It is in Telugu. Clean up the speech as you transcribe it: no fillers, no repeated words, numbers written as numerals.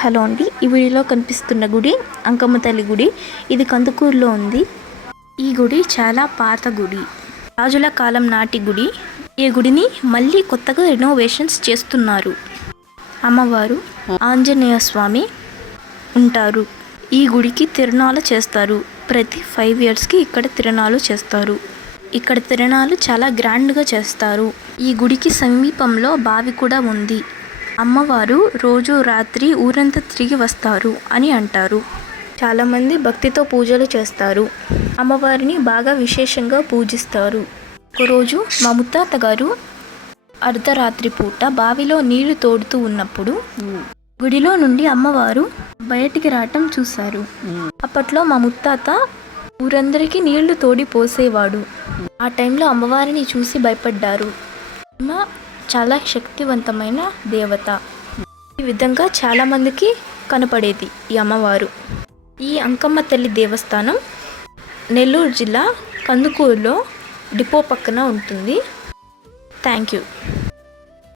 హలో అండి, ఈ వీడియోలో కనిపిస్తున్న గుడి అంకమ్మ తల్లి గుడి. ఇది కందుకూరులో ఉంది. ఈ గుడి చాలా పాత గుడి, రాజుల కాలం నాటి గుడి. ఈ గుడిని మళ్ళీ కొత్తగా రెనోవేషన్స్ చేస్తున్నారు. అమ్మవారు ఆంజనేయ స్వామి ఉంటారు. ఈ గుడికి తిరునాళ్ళు చేస్తారు. ప్రతి 5 yearsకి ఇక్కడ తిరునాళ్ళు చేస్తారు. ఇక్కడ తిరునాళ్ళు చాలా గ్రాండ్గా చేస్తారు. ఈ గుడికి సమీపంలో బావి కూడా ఉంది. అమ్మవారు రోజు రాత్రి ఊరంతా తిరిగి వస్తారు అని అంటారు. చాలామంది భక్తితో పూజలు చేస్తారు. అమ్మవారిని బాగా విశేషంగా పూజిస్తారు. ఒకరోజు మా ముత్తాత గారు అర్ధరాత్రి పూట బావిలో నీళ్లు తోడుతూ ఉన్నప్పుడు గుడిలో నుండి అమ్మవారు బయటికి రావటం చూశారు. అప్పట్లో మా ముత్తాత ఊరందరికీ నీళ్లు తోడి పోసేవాడు. ఆ టైంలో అమ్మవారిని చూసి భయపడ్డారు. అమ్మ చాలా శక్తివంతమైన దేవత. ఈ విధంగా చాలామందికి కనపడేది ఈ అమ్మవారు. ఈ అంకమ్మ తల్లి దేవస్థానం నెల్లూరు జిల్లా కందుకూరులో డిపో పక్కన ఉంటుంది. Thank you.